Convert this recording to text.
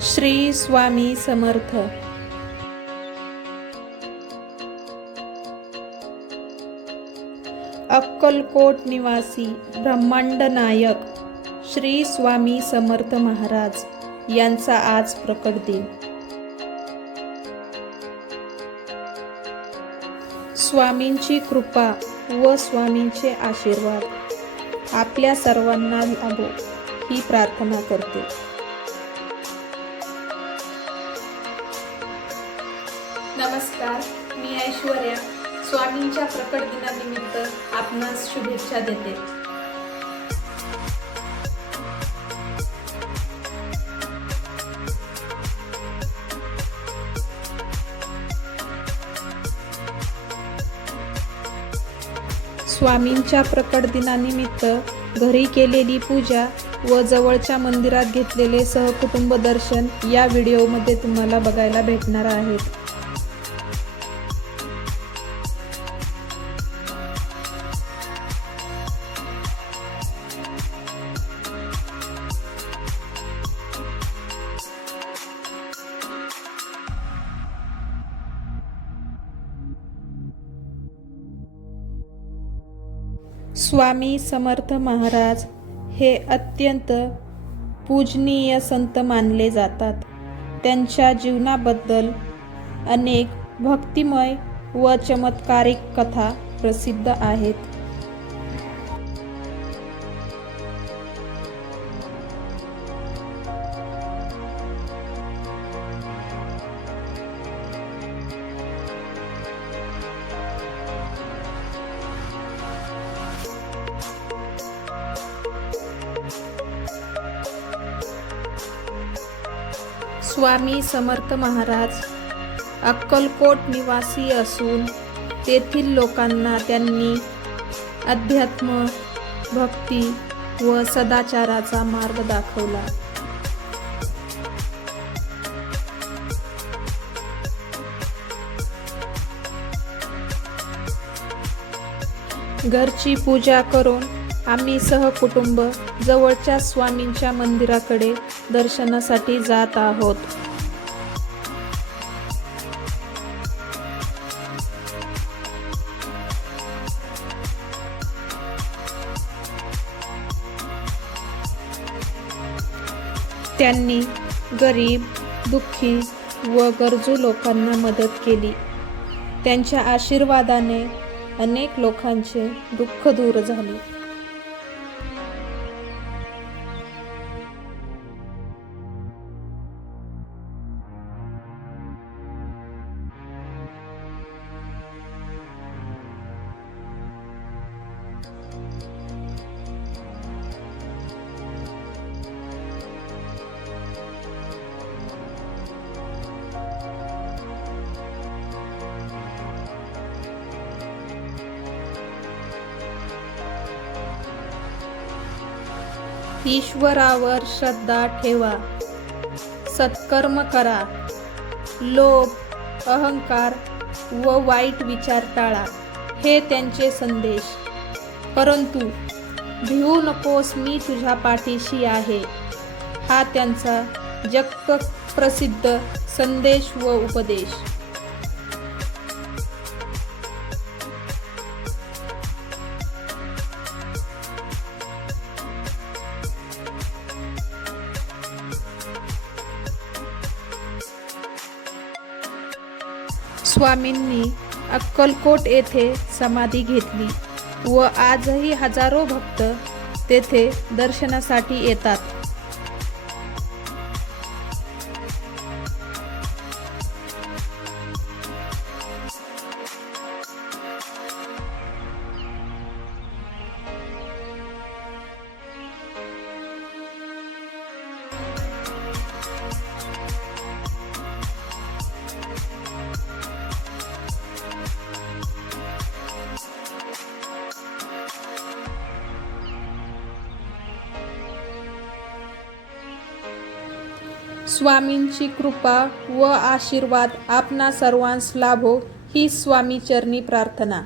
श्री स्वामी समर्थ. अक्कलकोट निवासी ब्रह्मांड नायक श्री स्वामी समर्थ महाराज यांचा आज प्रकट दिन. स्वामींची कृपा व स्वामींचे आशीर्वाद आपल्या सर्वांना लाभो ही प्रार्थना करते. नमस्कार, मी ऐश्वर्या स्वामींच्या प्रकट दिनानिमित्त आपणास शुभेच्छा देते. स्वामींच्या प्रकट दिनानिमित्त घरी केलेली पूजा व जवळच्या मंदिरात घेतलेले सहकुटुंब दर्शन या व्हिडिओमध्ये तुम्हाला बघायला भेटणार आहेत. स्वामी समर्थ महाराज हे अत्यंत पूजनीय संत मानले जातात. त्यांच्या जीवनाबद्दल अनेक भक्तिमय व चमत्कारिक कथा प्रसिद्ध आहेत. स्वामी समर्थ महाराज अक्कलकोट निवासी असून तेथील लोकांना त्यांनी अध्यात्म, भक्ती व सदाचाराचा मार्ग दाखवला. घरची पूजा करून आम्ही सहकुटुंब जवळच्या स्वामींच्या मंदिराकडे दर्शनासाठी जात आहोत. त्यांनी गरीब, दुःखी व गरजू लोकांना मदत केली. त्यांच्या आशीर्वादाने अनेक लोकांचे दुःख दूर झाले. ईश्वरावर श्रद्धा ठेवा, सत्कर्म करा, लोभ, अहंकार व वाईट विचार टाळा हे त्यांचे संदेश. परंतु भिवू नकोस, मी तुझ्या पाठीशी आहे हा त्यांचा जगप्रसिद्ध संदेश व उपदेश. स्वामींनी अक्कलकोट येथे समाधी घेतली व आजही हजारो भक्त तेथे दर्शनासाठी येतात. स्वामींची कृपा व आशीर्वाद आपणा सर्वांस लाभो ही स्वामी चरणी प्रार्थना.